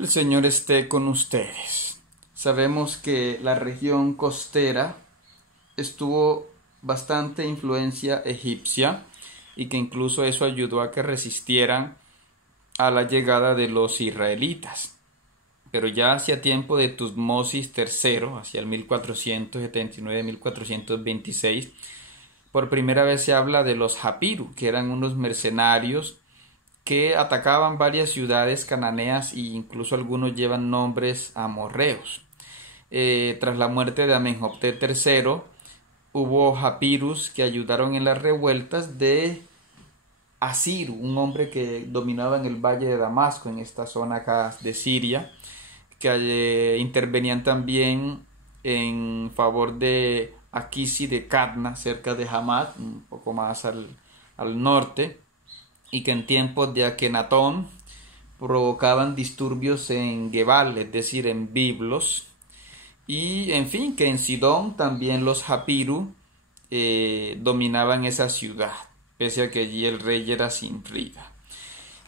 El Señor esté con ustedes. Sabemos que la región costera estuvo bastante influencia egipcia y que incluso eso ayudó a que resistieran a la llegada de los israelitas. Pero ya hacia tiempo de Tutmosis III, hacia el 1479-1426, por primera vez se habla de los Hapiru, que eran unos mercenarios que atacaban varias ciudades cananeas e incluso algunos llevan nombres amorreos. Tras la muerte de Amenhotep III, hubo Hapirus que ayudaron en las revueltas de Asiru, un hombre que dominaba en el valle de Damasco, en esta zona acá de Siria, que intervenían también en favor de Akisi de Cadna, cerca de Hamad, un poco más al norte, y que en tiempos de Akenatón provocaban disturbios en Gebal, es decir, en Biblos, y en fin, que en Sidón también los Hapiru dominaban esa ciudad, pese a que allí el rey era Sinrida.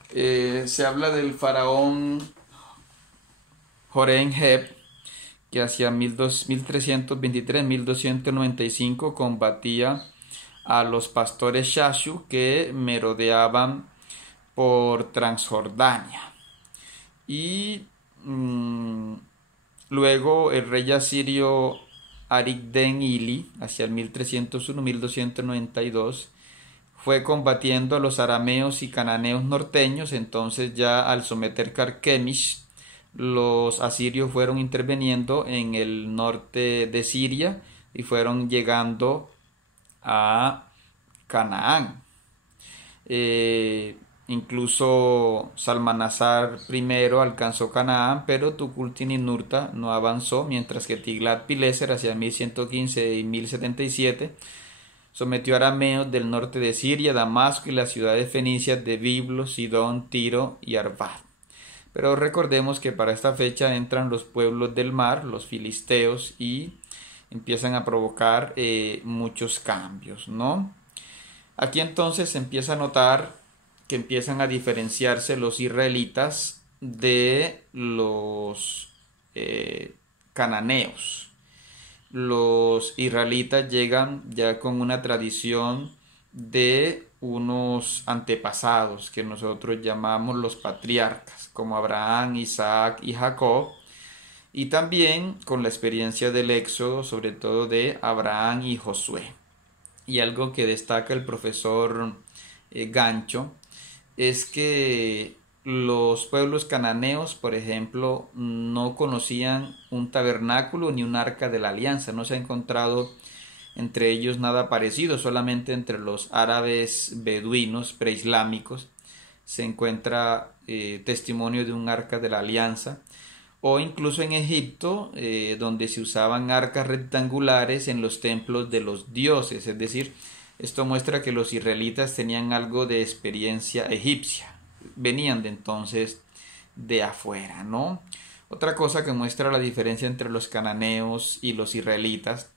Se habla del faraón Horemheb, que hacia 1323-1295 combatía a los pastores Shashu que merodeaban por Transjordania. Y luego el rey asirio Arik-Den-Ili, hacia el 1301-1292, fue combatiendo a los arameos y cananeos norteños. Entonces, ya al someter Carquemish, los asirios fueron interviniendo en el norte de Siria y fueron llegando a Canaán. Incluso Salmanasar I alcanzó Canaán, pero Tukulti-Ninurta no avanzó, mientras que Tiglat-Pileser hacia 1115 y 1077 sometió a arameos del norte de Siria, Damasco y las ciudades fenicias de Biblos, Sidón, Tiro y Arvad. Pero recordemos que para esta fecha entran los pueblos del mar, los filisteos, y empiezan a provocar muchos cambios, ¿no? Aquí entonces se empieza a notar que empiezan a diferenciarse los israelitas de los cananeos. Los israelitas llegan ya con una tradición de unos antepasados que nosotros llamamos los patriarcas, como Abraham, Isaac y Jacob, y también con la experiencia del éxodo, sobre todo de Abraham y Josué. Y algo que destaca el profesor Gancho es que los pueblos cananeos, por ejemplo, no conocían un tabernáculo ni un arca de la alianza. No se ha encontrado entre ellos nada parecido, solamente entre los árabes beduinos preislámicos se encuentra testimonio de un arca de la alianza, o incluso en Egipto, donde se usaban arcas rectangulares en los templos de los dioses. Es decir, esto muestra que los israelitas tenían algo de experiencia egipcia, venían de entonces de afuera, ¿no? Otra cosa que muestra la diferencia entre los cananeos y los israelitas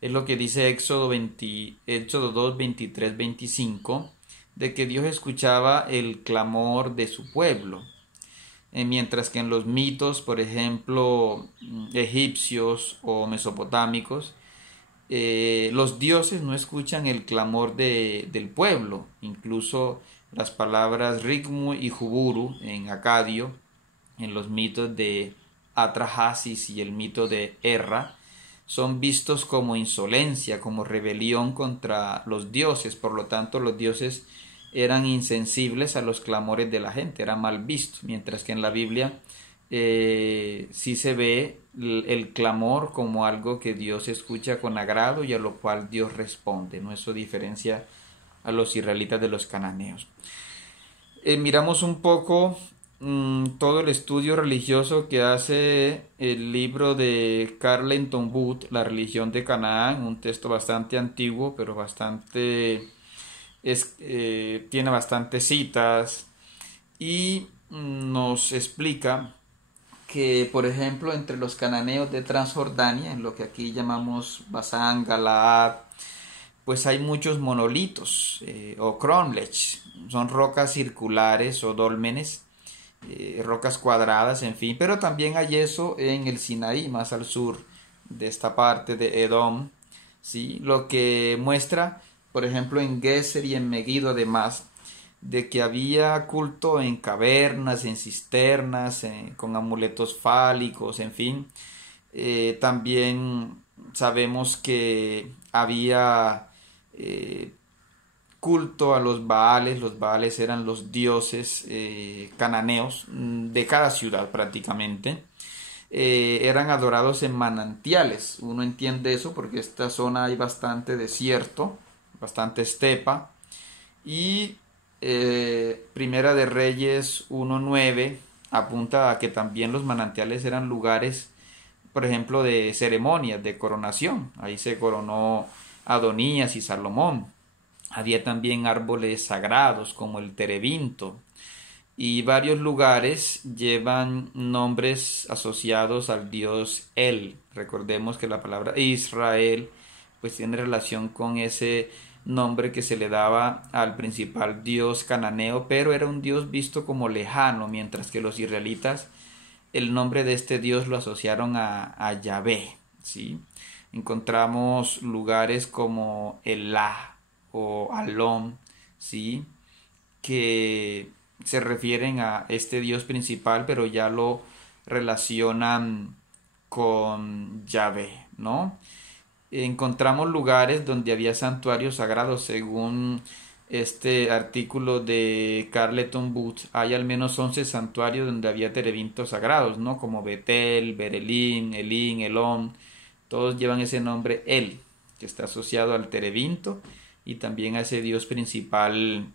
es lo que dice Éxodo 2, 23, 25, de que Dios escuchaba el clamor de su pueblo. Mientras que en los mitos, por ejemplo, egipcios o mesopotámicos, los dioses no escuchan el clamor del pueblo. Incluso las palabras Rigmu y Juburu en acadio, en los mitos de Atrahasis y el mito de Erra, son vistos como insolencia, como rebelión contra los dioses. Por lo tanto, los dioses eran insensibles a los clamores de la gente, era mal visto, mientras que en la Biblia sí se ve el clamor como algo que Dios escucha con agrado y a lo cual Dios responde, ¿no? Eso diferencia a los israelitas de los cananeos. Miramos un poco todo el estudio religioso que hace el libro de Carleton Booth, La religión de Canaán, un texto bastante antiguo, pero tiene bastantes citas, y nos explica que, por ejemplo, entre los cananeos de Transjordania, en lo que aquí llamamos Basán, Galaad, pues hay muchos monolitos o cromlech, son rocas circulares o dólmenes rocas cuadradas, en fin, pero también hay eso en el Sinaí, más al sur de esta parte de Edom, ¿sí? Lo que muestra, por ejemplo, en Geser y en Megiddo, además, de que había culto en cavernas, en cisternas, con amuletos fálicos, en fin. También sabemos que había eh, culto a los Baales eran los dioses cananeos de cada ciudad prácticamente. Eran adorados en manantiales. Uno entiende eso porque esta zona hay bastante desierto, bastante estepa. Y Primera de Reyes 1:9 apunta a que también los manantiales eran lugares, por ejemplo, de ceremonias, de coronación. Ahí se coronó Adonías y Salomón. Había también árboles sagrados como el terebinto, y varios lugares llevan nombres asociados al dios El. Recordemos que la palabra Israel pues tiene relación con ese nombre que se le daba al principal dios cananeo, pero era un dios visto como lejano, mientras que los israelitas el nombre de este dios lo asociaron a Yahvé, ¿sí? Encontramos lugares como Elá o Alón, ¿sí? Que se refieren a este dios principal, pero ya lo relacionan con Yahvé, ¿no? Encontramos lugares donde había santuarios sagrados, según este artículo de Carleton Booth. Hay al menos 11 santuarios donde había terebintos sagrados, ¿no? Como Betel, Berelín, Elín, Elón. Todos llevan ese nombre El, que está asociado al terebinto y también a ese dios principal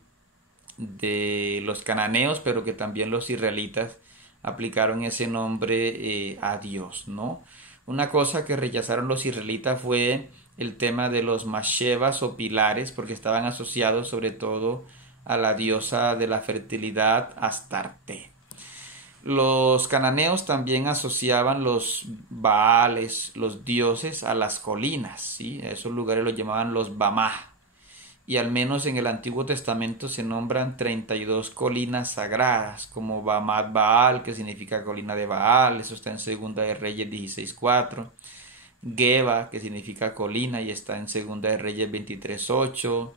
de los cananeos, pero que también los israelitas aplicaron ese nombre a Dios, ¿no? Una cosa que rechazaron los israelitas fue el tema de los mashevas o pilares, porque estaban asociados sobre todo a la diosa de la fertilidad Astarte. Los cananeos también asociaban los baales, los dioses, a las colinas, ¿sí? A esos lugares los llamaban los Bamá. Y al menos en el Antiguo Testamento se nombran 32 colinas sagradas, como Bamat Baal, que significa colina de Baal, eso está en Segunda de Reyes 16:4. Geba, que significa colina, y está en Segunda de Reyes 23:8.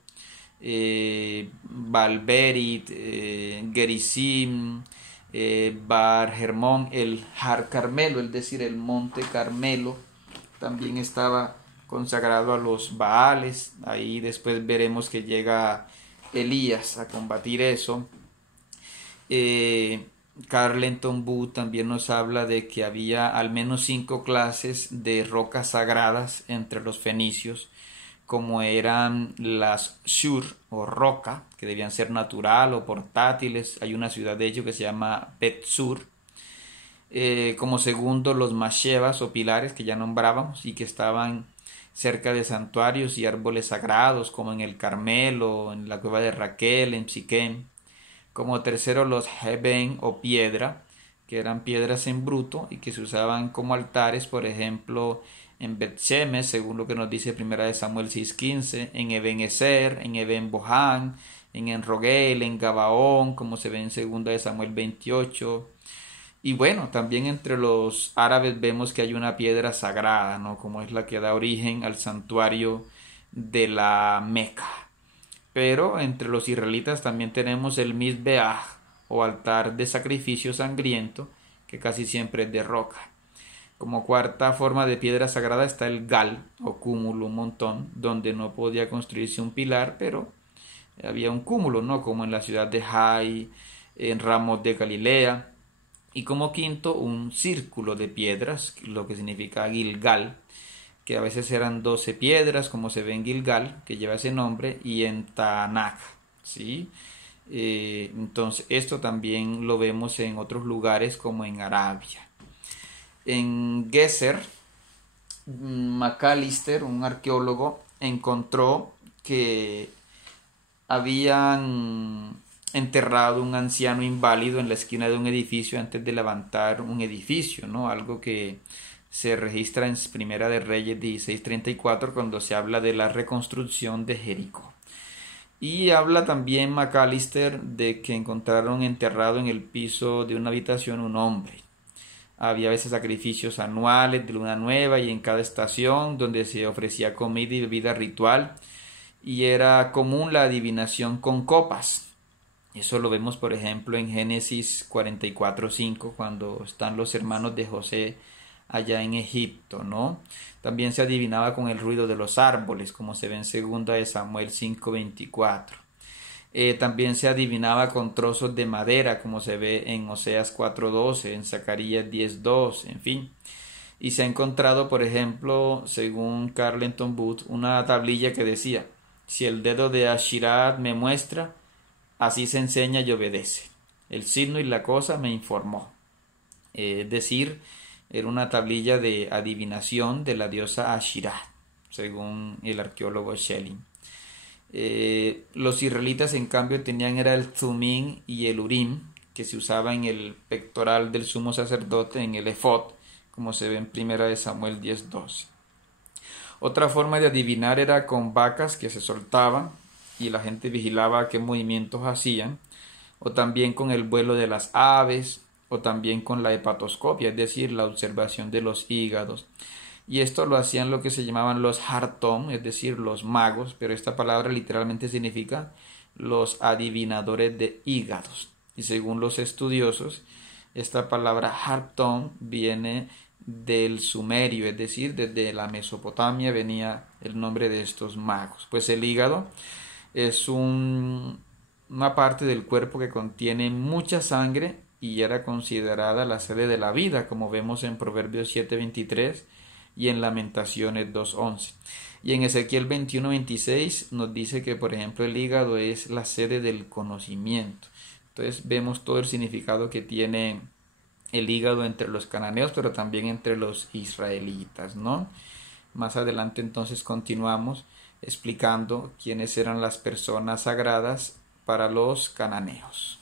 Balberit, Gerizim, Bar Hermón, el Har Carmelo, es decir, el monte Carmelo, también estaba consagrado a los Baales. Ahí después veremos que llega Elías a combatir eso. Carleton Booth también nos habla de que había al menos 5 clases de rocas sagradas entre los fenicios, como eran las shur o roca, que debían ser natural o portátiles. Hay una ciudad de hecho que se llama Bet-Sur. Como segundo, los mashevas o pilares, que ya nombrábamos y que estaban cerca de santuarios y árboles sagrados, como en el Carmelo, en la cueva de Raquel, en Siquem. Como tercero, los Heben o piedra, que eran piedras en bruto y que se usaban como altares, por ejemplo, en Bet-Shemesh, según lo que nos dice Primera de Samuel 6:15, en Eben Ezer, en Eben Bohan, en Enrogel, en Gabaón, como se ve en Segunda de Samuel 28. Y bueno, también entre los árabes vemos que hay una piedra sagrada, ¿no? Como es la que da origen al santuario de la Meca. Pero entre los israelitas también tenemos el Mizbeach o altar de sacrificio sangriento, que casi siempre es de roca. Como cuarta forma de piedra sagrada está el gal o cúmulo, un montón, donde no podía construirse un pilar, pero había un cúmulo, ¿no? Como en la ciudad de Jai, en Ramos de Galilea. Y como quinto, un círculo de piedras, lo que significa Gilgal, que a veces eran 12 piedras, como se ve en Gilgal, que lleva ese nombre, y en Tanakh, ¿sí? Entonces, esto también lo vemos en otros lugares como en Arabia. En Geser, Macalister, un arqueólogo, encontró que habían enterrado un anciano inválido en la esquina de un edificio antes de levantar un edificio, ¿no? Algo que se registra en Primera de Reyes 16:34 cuando se habla de la reconstrucción de Jericó. Y habla también Macalister de que encontraron enterrado en el piso de una habitación un hombre. Había a veces sacrificios anuales de luna nueva y en cada estación donde se ofrecía comida y bebida ritual y era común la adivinación con copas. Eso lo vemos por ejemplo en Génesis 44:5 cuando están los hermanos de José allá en Egipto, ¿no? También se adivinaba con el ruido de los árboles, como se ve en 2 de Samuel 5:24. También se adivinaba con trozos de madera, como se ve en Oseas 4:12, en Zacarías 10:2, en fin. Y se ha encontrado, por ejemplo, según Carleton Booth, una tablilla que decía: si el dedo de Ashirat me muestra, así se enseña y obedece. El signo y la cosa me informó. Es decir, era una tablilla de adivinación de la diosa Ashirat, según el arqueólogo Schelling. Los israelitas en cambio tenían era el Tumim y el Urim, que se usaba en el pectoral del sumo sacerdote, en el efod, como se ve en 1 de Samuel 10:12. Otra forma de adivinar era con vacas que se soltaban y la gente vigilaba qué movimientos hacían, o también con el vuelo de las aves, o también con la hepatoscopia, es decir, la observación de los hígados. Y esto lo hacían lo que se llamaban los hartom, es decir, los magos, pero esta palabra literalmente significa los adivinadores de hígados. Y según los estudiosos, esta palabra hartom viene del sumerio, es decir, desde la Mesopotamia venía el nombre de estos magos. Pues el hígado es una parte del cuerpo que contiene mucha sangre y era considerada la sede de la vida, como vemos en Proverbios 7:23 y en Lamentaciones 2:11. Y en Ezequiel 21:26 nos dice que, por ejemplo, el hígado es la sede del conocimiento. Entonces vemos todo el significado que tiene el hígado entre los cananeos, pero también entre los israelitas, ¿no? Más adelante entonces continuamos explicando quiénes eran las personas sagradas para los cananeos.